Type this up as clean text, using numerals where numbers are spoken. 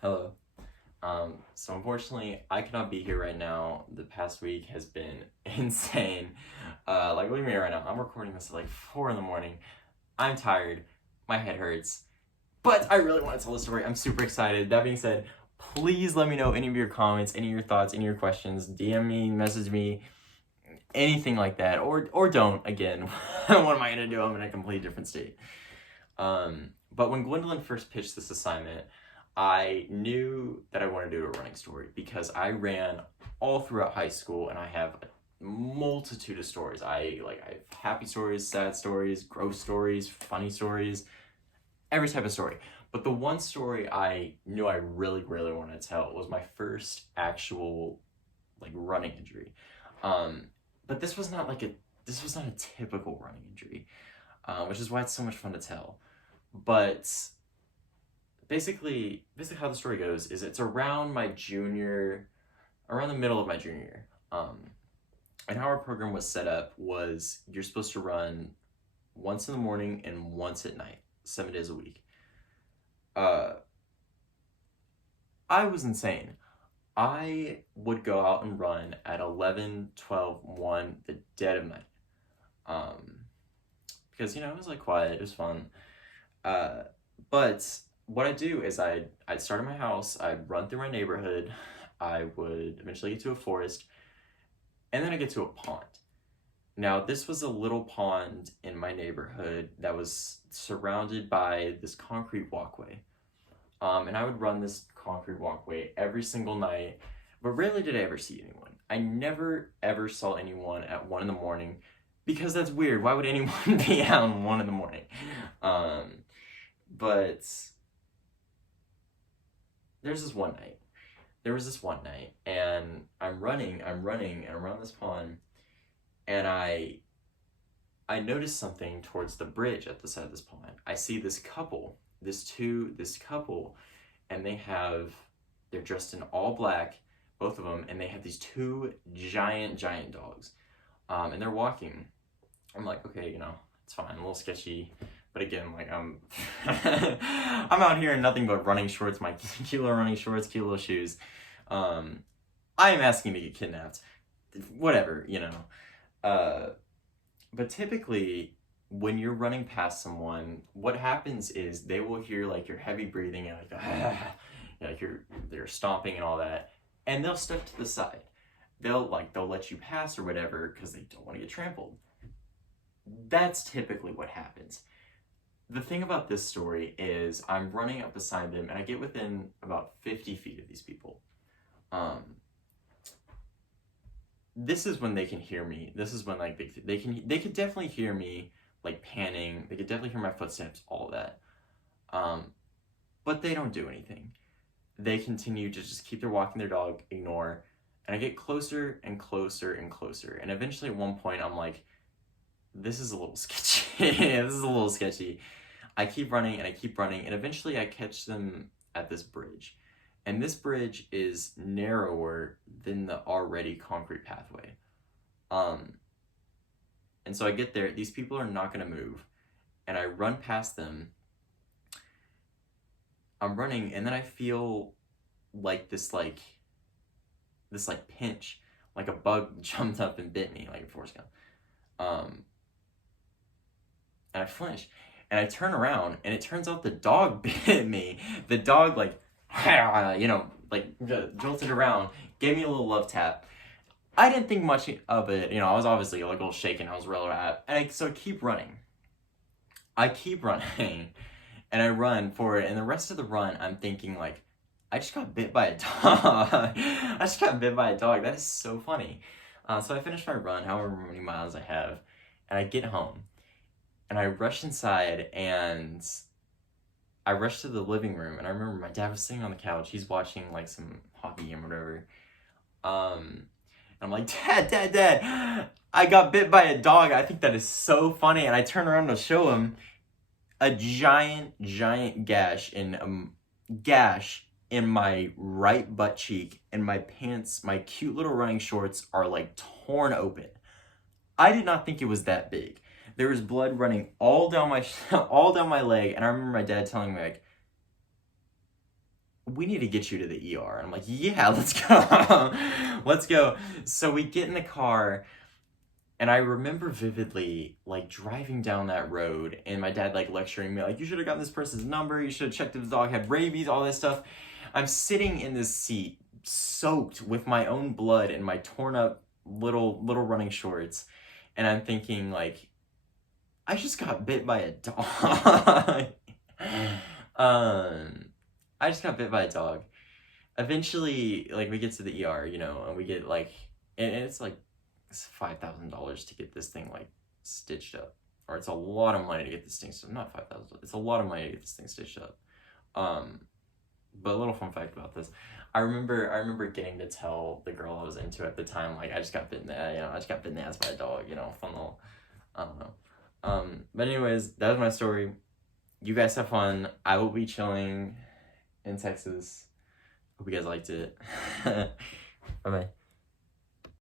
Hello. So unfortunately, I cannot be here right now. The past week has been insane. Believe me right now, I'm recording this at like 4 in the morning. I'm tired. My head hurts. But I really want to tell the story. I'm super excited. That being said, please let me know any of your comments, any of your thoughts, any of your questions. DM me, message me, anything like that. Or don't, again. What am I going to do? I'm in a completely different state. But when Gwendolyn first pitched this assignment, I knew that I wanted to do a running story because I ran all throughout high school and I have a multitude of stories. I have happy stories, sad stories, gross stories, funny stories, every type of story. But the one story I knew I really, really wanted to tell was my first actual running injury. But this was not a typical running injury, which is why it's so much fun to tell. But basically how the story goes is it's around the middle of my junior year. And how our program was set up was you're supposed to run once in the morning and once at night, 7 days a week. I was insane. I would go out and run at 11, 12, 1, the dead of night. Because, it was quiet, it was fun. But what I'd do is I'd start at my house, I'd run through my neighborhood, I would eventually get to a forest, and then I get to a pond. Now, this was a little pond in my neighborhood that was surrounded by this concrete walkway. And I would run this concrete walkway every single night, but rarely did I ever see anyone. I never ever saw anyone at 1 in the morning because that's weird. Why would anyone be out at 1 in the morning? But there was this one night, and I'm running around this pond, and I noticed something towards the bridge at the side of this pond. I see this couple, and they're dressed in all black, both of them, and they have these two giant dogs, and they're walking. I'm like, okay, it's fine, a little sketchy. But again, I'm I'm out here in nothing but running shorts, my cute little running shorts, cute little shoes. I am asking to get kidnapped. Whatever. But typically, when you're running past someone, what happens is they will hear your heavy breathing and they're stomping and all that, and they'll step to the side. They'll let you pass or whatever because they don't want to get trampled. That's typically what happens. The thing about this story is I'm running up beside them and I get within about 50 feet of these people. This is when they can hear me. This is when they could definitely hear me panning. They could definitely hear my footsteps, all of that. But they don't do anything. They continue to just keep their walking their dog, ignore, and I get closer and closer and closer. And eventually at one point I'm like, this is a little sketchy. I keep running, and eventually I catch them at this bridge. And this bridge is narrower than the already concrete pathway. And so I get there, these people are not gonna move, and I run past them. I'm running, and then I feel this pinch, like a bug jumped up and bit me, like a Forrest Gump. And I flinch, and I turn around, and it turns out the dog bit me. The dog, jolted around, gave me a little love tap. I didn't think much of it. I was obviously a little shaken. I was real at, and so I keep running. And I run for it. And the rest of the run, I'm thinking I just got bit by a dog. That is so funny. So I finish my run, however many miles I have, and I get home. And I rush inside, and I rush to the living room, and I remember my dad was sitting on the couch. He's watching some hockey game or whatever. And I'm like, Dad, I got bit by a dog. I think that is so funny. And I turn around to show him a giant gash in my right butt cheek, and my pants, my cute little running shorts are torn open. I did not think it was that big. There was blood running all down my leg, and I remember my dad telling me we need to get you to the ER. And I'm like, yeah, let's go. Let's go. So we get in the car, and I remember vividly, like, driving down that road, and my dad, like, lecturing me, like, you should have gotten this person's number, you should have checked if the dog had rabies, all this stuff. I'm sitting in this seat, soaked with my own blood and my torn up little running shorts, and I'm thinking, like, I just got bit by a dog. I just got bit by a dog. Eventually, like, we get to the ER, you know, and we get, like, and it's like, it's $5,000 to get this thing, like, stitched up. Or it's a lot of money to get this thing, so not 5,000, it's a lot of money to get this thing stitched up. But a little fun fact about this, I remember getting to tell the girl I was into at the time, like, I just got bitten, I just got bitten in the ass by a dog, you know, fun little, I don't know. But anyways, that was my story. You guys have fun. I will be chilling in Texas. Hope you guys liked it. Bye-bye.